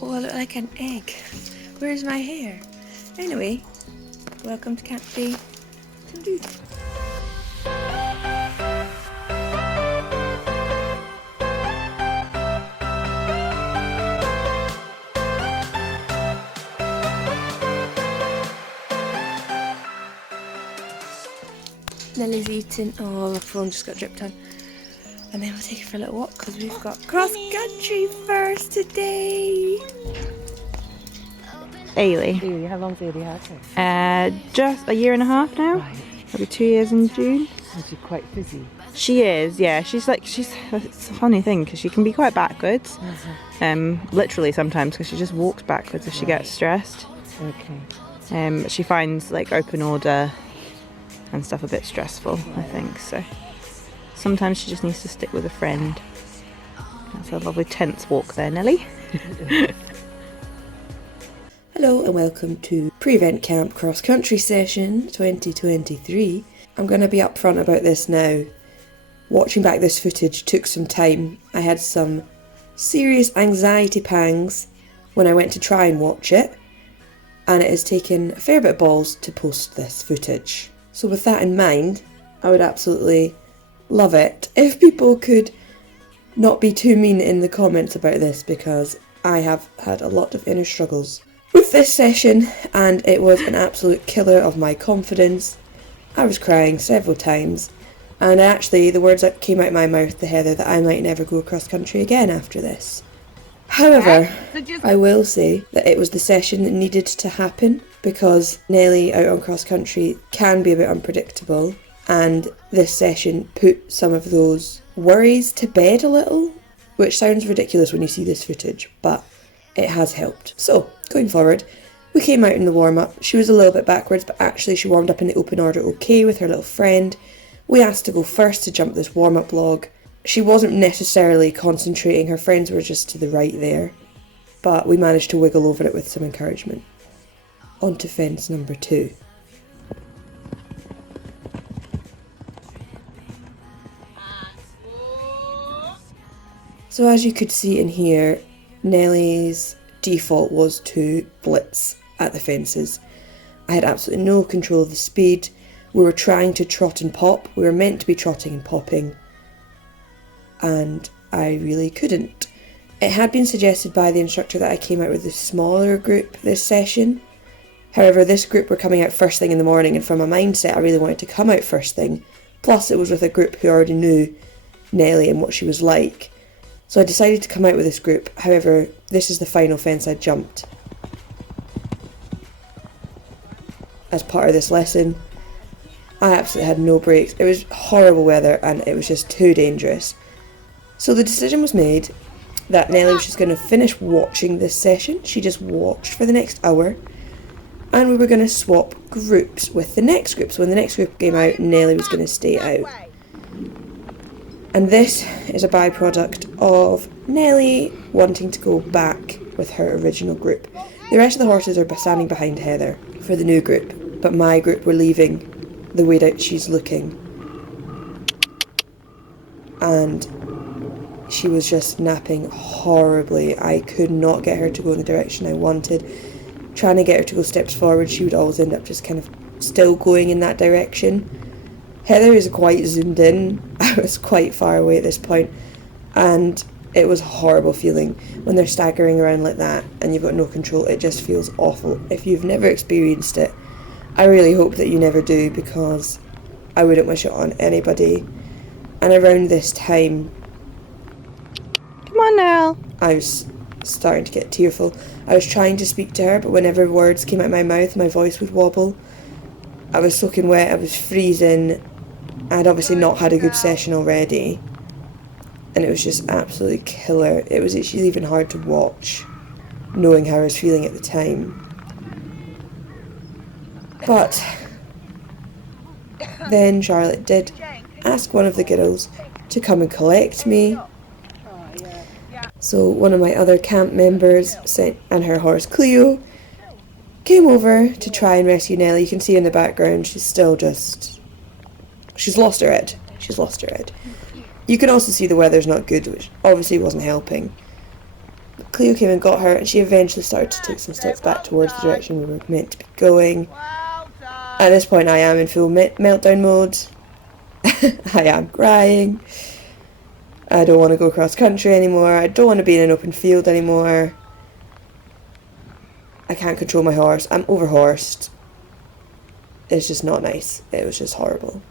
Oh, I look like an egg. Where's my hair? Anyway, welcome to Camp Day 2. Lily's eating. Oh, the phone just got dripped on. And then we'll take her for a little walk because we've got cross-country first today. Ailey. Ailey, how long have you had her? Just a year and a half now. Right. It'll be 2 years in June. And she's quite fizzy. She is, yeah. She's it's a funny thing because she can be quite backwards. Literally sometimes because she just walks backwards if she gets stressed. Okay. She finds like open order and stuff a bit stressful, I think, so sometimes she just needs to stick with a friend. That's a lovely tense walk there, Nelly. Hello and welcome to Pre-Event Camp Cross Country Session 2023. I'm going to be upfront about this now. Watching back this footage took some time. I had some serious anxiety pangs when I went to try and watch it, and it has taken a fair bit of balls to post this footage. So with that in mind, I would absolutely love it if people could not be too mean in the comments about this, because I have had a lot of inner struggles with this session and it was an absolute killer of my confidence. I was crying several times, and actually the words that came out of my mouth to Heather that I might never go cross country again after this. However, I will say that it was the session that needed to happen, because Nelly out on cross country can be a bit unpredictable, and this session put some of those worries to bed a little, which sounds ridiculous when you see this footage, but it has helped. So, going forward, we came out in the warm-up. She was a little bit backwards, but actually she warmed up in the open order okay with her little friend. We asked to go first to jump this warm-up log. She wasn't necessarily concentrating, her friends were just to the right there, but we managed to wiggle over it with some encouragement. On to fence number 2. So as you could see in here, Nelly's default was to blitz at the fences. I had absolutely no control of the speed. We were trying to trot and pop. We were meant to be trotting and popping, and I really couldn't. It had been suggested by the instructor that I came out with a smaller group this session. However, this group were coming out first thing in the morning, and from a mindset I really wanted to come out first thing. Plus it was with a group who already knew Nelly and what she was like. So I decided to come out with this group. However, this is the final fence I jumped as part of this lesson. I absolutely had no brakes. It was horrible weather and it was just too dangerous. So the decision was made that Nelly was just going to finish watching this session. She just watched for the next hour, and we were going to swap groups with the next group. So when the next group came out, Nelly was going to stay out. And this is a byproduct of Nelly wanting to go back with her original group. The rest of the horses are standing behind Heather for the new group, but my group were leaving the way that she's looking. And she was just napping horribly. I could not get her to go in the direction I wanted. Trying to get her to go steps forward, she would always end up just kind of still going in that direction. Heather is quite zoomed in. I was quite far away at this point, and it was a horrible feeling when they're staggering around like that and you've got no control. It just feels awful. If you've never experienced it, I really hope that you never do, because I wouldn't wish it on anybody. And around this time, come on now, I was starting to get tearful. I was trying to speak to her, but whenever words came out of my mouth, my voice would wobble. I was soaking wet, I was freezing. I'd obviously not had a good session already, and it was just absolutely killer. It was actually even hard to watch, knowing how I was feeling at the time. But then Charlotte did ask one of the girls to come and collect me. So one of my other camp members and her horse Cleo came over to try and rescue Nelly. You can see in the background she's still just... she's lost her head. She's lost her head. You can also see the weather's not good, which obviously wasn't helping. Cleo came and got her, and she eventually started to take some steps back towards the direction we were meant to be going. At this point I am in full meltdown mode. I am crying. I don't want to go cross country anymore. I don't want to be in an open field anymore. I can't control my horse. I'm overhorsed. It's just not nice. It was just horrible.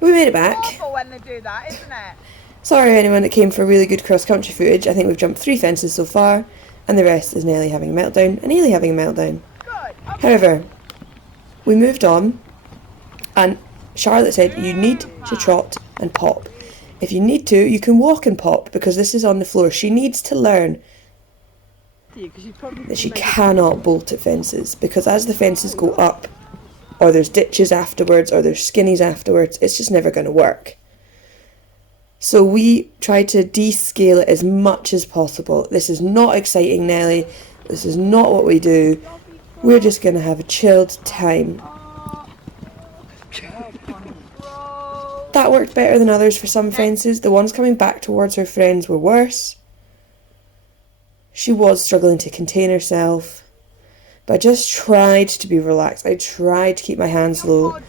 We made it back. Awful when they do that, isn't it? Sorry anyone that came for really good cross-country footage. I think we've jumped 3 fences so far, and the rest is Nelly having a meltdown and Ailey having a meltdown. Good. Okay. However, we moved on, and Charlotte said you need to trot and pop. If you need to, you can walk and pop, because this is on the floor. She needs to learn that she cannot bolt at fences, because as the fences go up, or there's ditches afterwards, or there's skinnies afterwards, it's just never going to work. So we try to descale it as much as possible. This is not exciting, Nelly. This is not what we do. We're just going to have a chilled time. That worked better than others for some fences. The ones coming back towards her friends were worse. She was struggling to contain herself. But I just tried to be relaxed. I tried to keep my hands low.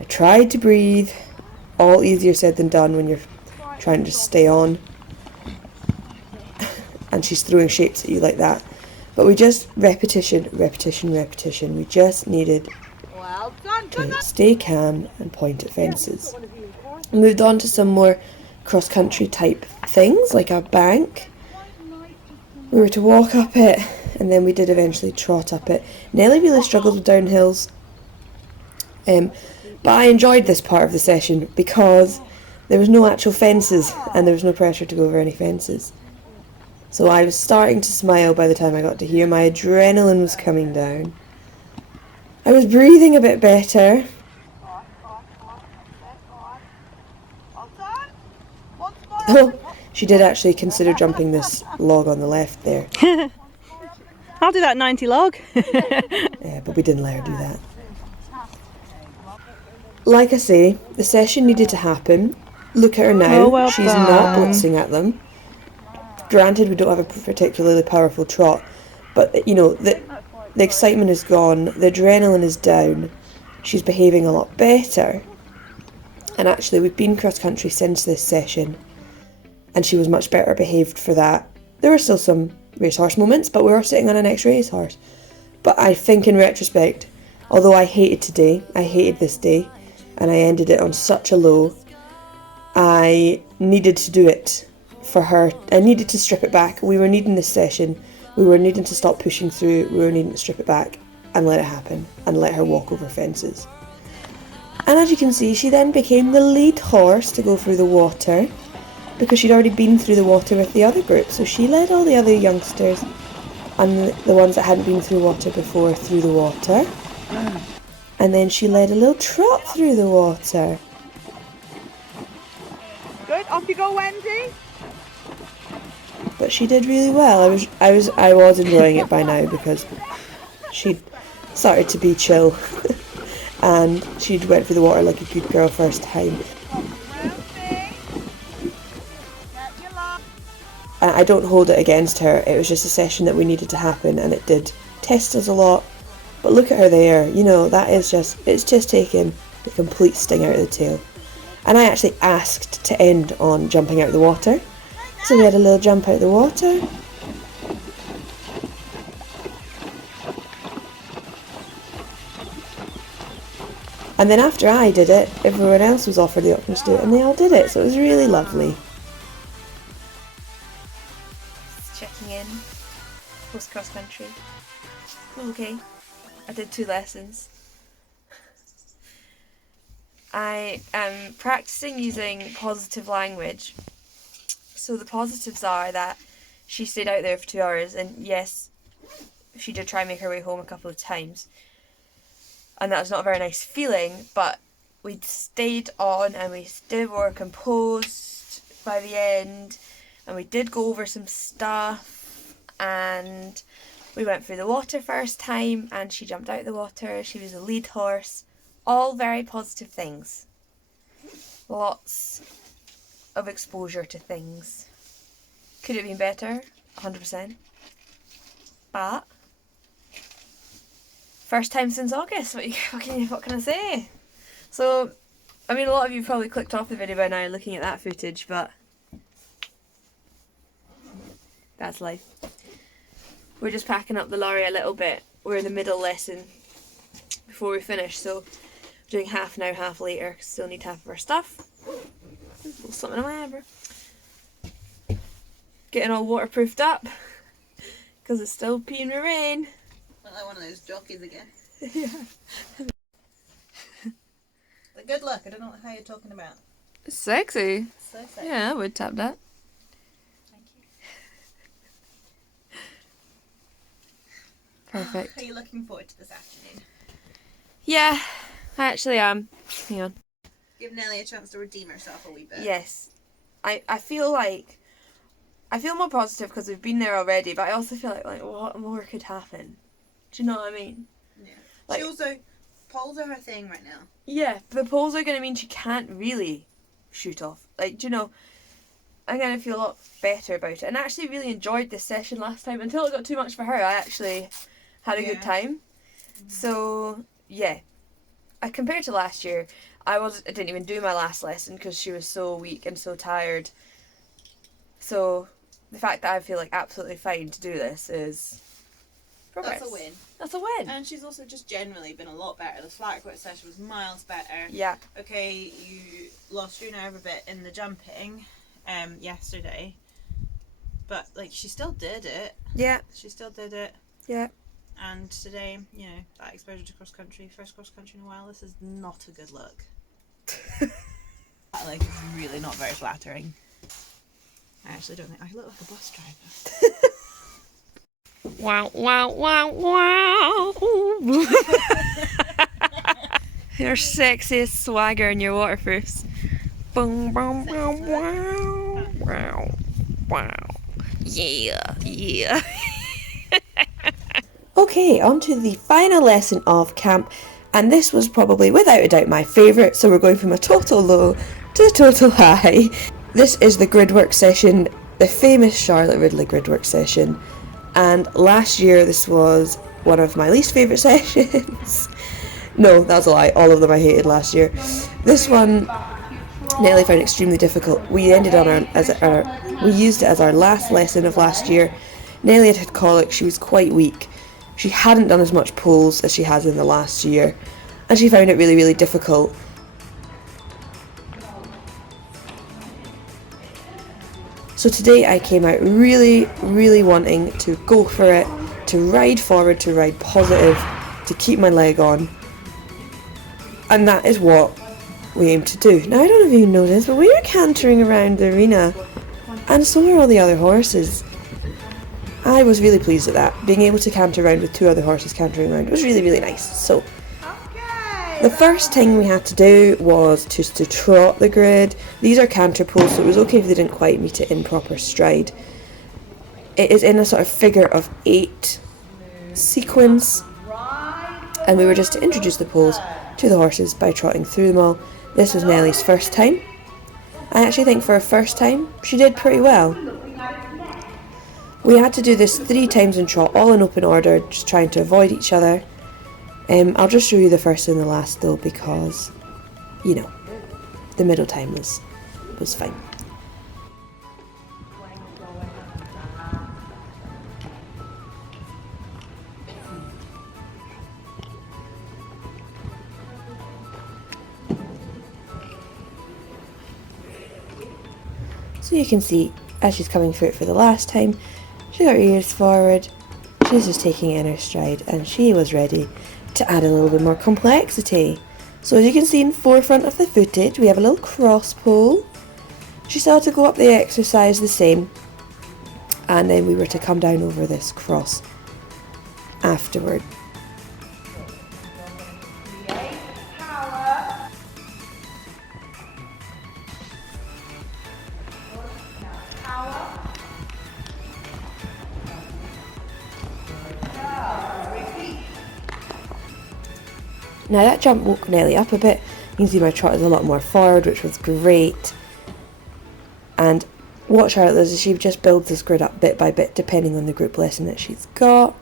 I tried to breathe. All easier said than done when you're trying to stay on. And she's throwing shapes at you like that. But we just repetition. We just needed to stay calm and point at fences. We moved on to some more cross-country type things, like a bank. We were to walk up it, and then we did eventually trot up it. Nelly really struggled with downhills. But I enjoyed this part of the session because there was no actual fences, and there was no pressure to go over any fences. So I was starting to smile by the time I got to here. My adrenaline was coming down. I was breathing a bit better. Oh, she did actually consider jumping this log on the left there. I'll do that 90 log. Yeah, but we didn't let her do that. Like I say, the session needed to happen. Look at her now. Oh, well She's done. not blitzing at them. Granted, we don't have a particularly powerful trot, but, you know, the excitement is gone, the adrenaline is down. She's behaving a lot better. And actually, we've been cross-country since this session, and she was much better behaved for that. There were still some racehorse moments, but we were sitting on an ex-racehorse. But I think in retrospect, although I hated this day, and I ended it on such a low, I needed to do it for her. I needed to strip it back. We were needing this session. We were needing to stop pushing through. We were needing to strip it back and let it happen and let her walk over fences. And as you can see, she then became the lead horse to go through the water, because she'd already been through the water with the other group. So she led all the other youngsters and the ones that hadn't been through water before through the water. And then she led a little trot through the water. Good, off you go, Wendy. But she did really well. I was enjoying it by now, because she'd started to be chill. And she went through the water like a good girl first time. And I don't hold it against her. It was just a session that we needed to happen, and it did test us a lot. But look at her there. You know, it's just taken the complete sting out of the tail. And I actually asked to end on jumping out of the water. So we had a little jump out of the water. And then after I did it, everyone else was offered the option to do it, and they all did it. So it was really lovely. Checking in, post cross country. Okay, I did 2 lessons. I am practicing using positive language. So the positives are that she stayed out there for 2 hours, and yes, she did try and make her way home a couple of times. And that was not a very nice feeling, but we stayed on and we did more composed by the end, and we did go over some stuff, and we went through the water first time and she jumped out the water. She was a lead horse. All very positive things. Lots of exposure to things. Could it have been better? 100%. But first time since August. What can I say? So, I mean, a lot of you probably clicked off the video by now looking at that footage, but that's life. We're just packing up the lorry a little bit. We're in the middle lesson before we finish, so we're doing half now, half later, 'cause still need half of our stuff. Something in my ever. Getting all waterproofed up, because it's still peeing with rain. Look like one of those jockeys again. Yeah. The good look, I don't know how you're talking about. Sexy. So sexy. Yeah, I would tap that. Thank you. Perfect. Are you looking forward to this afternoon? Yeah, I actually am. Hang on. Give Nelly a chance to redeem herself a wee bit. Yes. I feel like, I feel more positive because we've been there already, but I also feel like what more could happen? Do you know what I mean? Yeah. Like, She also, poles are her thing right now. yeah, the poles are going to mean she can't really shoot off. Like, do you know, I'm going to feel a lot better about it. And I actually really enjoyed this session last time. Until it got too much for her, I actually had a good time. So, yeah. Compared to last year, I didn't even do my last lesson because she was so weak and so tired. So the fact that I feel like absolutely fine to do this is progress. That's a win. That's a win. And she's also just generally been a lot better. The flat quit session was miles better. Yeah. Okay, you lost your nerve a bit in the jumping yesterday. But like she still did it. Yeah. She still did it. Yeah. And today, you know, that exposure to cross country, first cross country in a while, this is not a good look. That, like, is really not very flattering. I actually don't think I look like a bus driver. Wow, wow, wow, wow. Your sexiest swagger in your waterproofs. Boom, boom, boom, wow, wow, wow. Yeah, yeah. Okay, on to the final lesson of camp, and this was probably without a doubt my favourite, so we're going from a total low to a total high. This is the gridwork session, the famous Charlotte Ridley gridwork session, and last year this was one of my least favourite sessions. No, that's a lie, all of them I hated last year. This one Nelly found extremely difficult. We used it as our last lesson of last year. Nelly had colic, she was quite weak. She hadn't done as much poles as she has in the last year, and she found it really, really difficult. So today I came out really, really wanting to go for it, to ride forward, to ride positive, to keep my leg on. And that is what we aim to do. Now I don't know if you know this, but we were cantering around the arena, and so were all the other horses. I was really pleased at that. Being able to canter around with two other horses cantering around was really, really nice. So, the first thing we had to do was just to trot the grid. These are canter poles, so it was okay if they didn't quite meet it in proper stride. It is in a sort of figure of 8 sequence, and we were just to introduce the poles to the horses by trotting through them all. This was Nelly's first time. I actually think for her first time, she did pretty well. We had to do this 3 times in trot, all in open order, just trying to avoid each other. I'll just show you the first and the last though, because, you know, the middle time was fine. So you can see, as she's coming through it for the last time, she got her ears forward, she's just taking it in her stride, and she was ready to add a little bit more complexity. So as you can see in forefront of the footage, we have a little cross pole. She started to go up the exercise the same, and then we were to come down over this cross afterward. Now that jump woke Nelly up a bit. You can see my trot is a lot more forward, which was great. And watch Charlotte as she just builds this grid up bit by bit depending on the group lesson that she's got.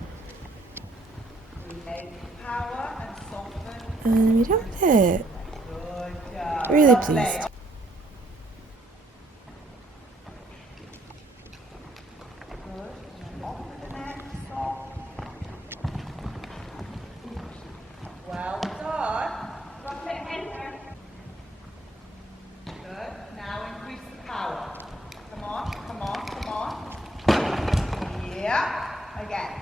And we dumped it. Really pleased. Well done. Good. Now increase the power. Come on, come on, come on. Yeah. Again.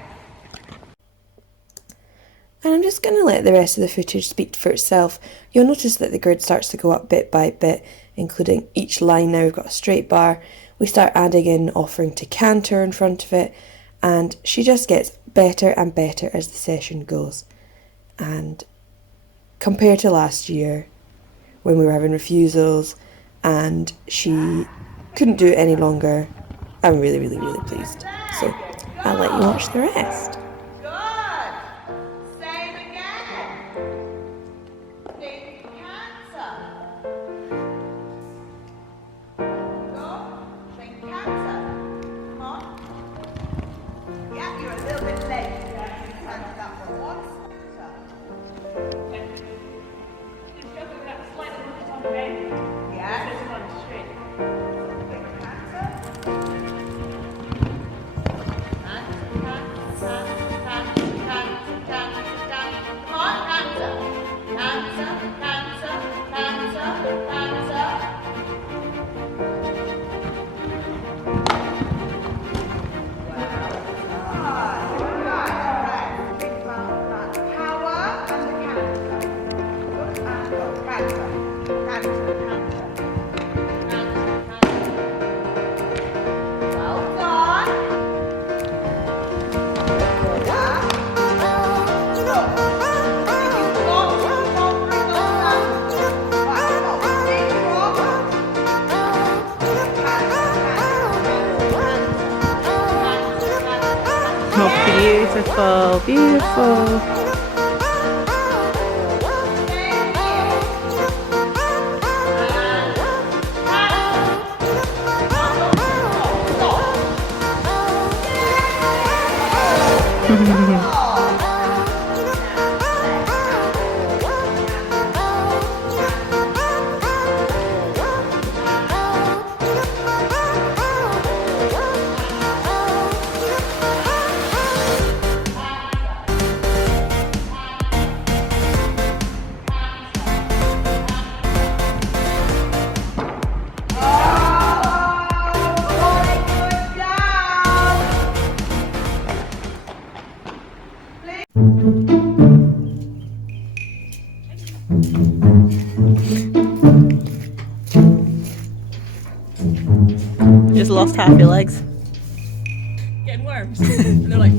And I'm just going to let the rest of the footage speak for itself. You'll notice that the grid starts to go up bit by bit, including each line now we've got a straight bar. We start adding in offering to canter in front of it, and she just gets better and better as the session goes. And compared to last year, when we were having refusals and she couldn't do it any longer, I'm really, really, really pleased. So I'll let you watch the rest. Oh, beautiful, beautiful. Just lost half your legs. Getting worms. And they're like.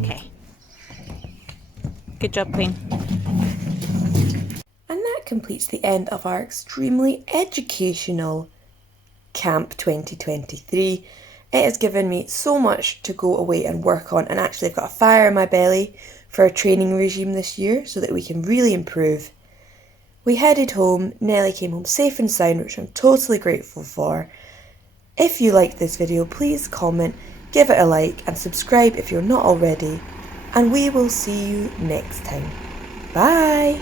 Okay. Good job, Queen. And that completes the end of our extremely educational Camp 2023. It has given me so much to go away and work on, and actually I've got a fire in my belly for a training regime this year so that we can really improve. We headed home, Nellie came home safe and sound, which I'm totally grateful for. If you liked this video, please comment, give it a like and subscribe if you're not already, and we will see you next time. Bye!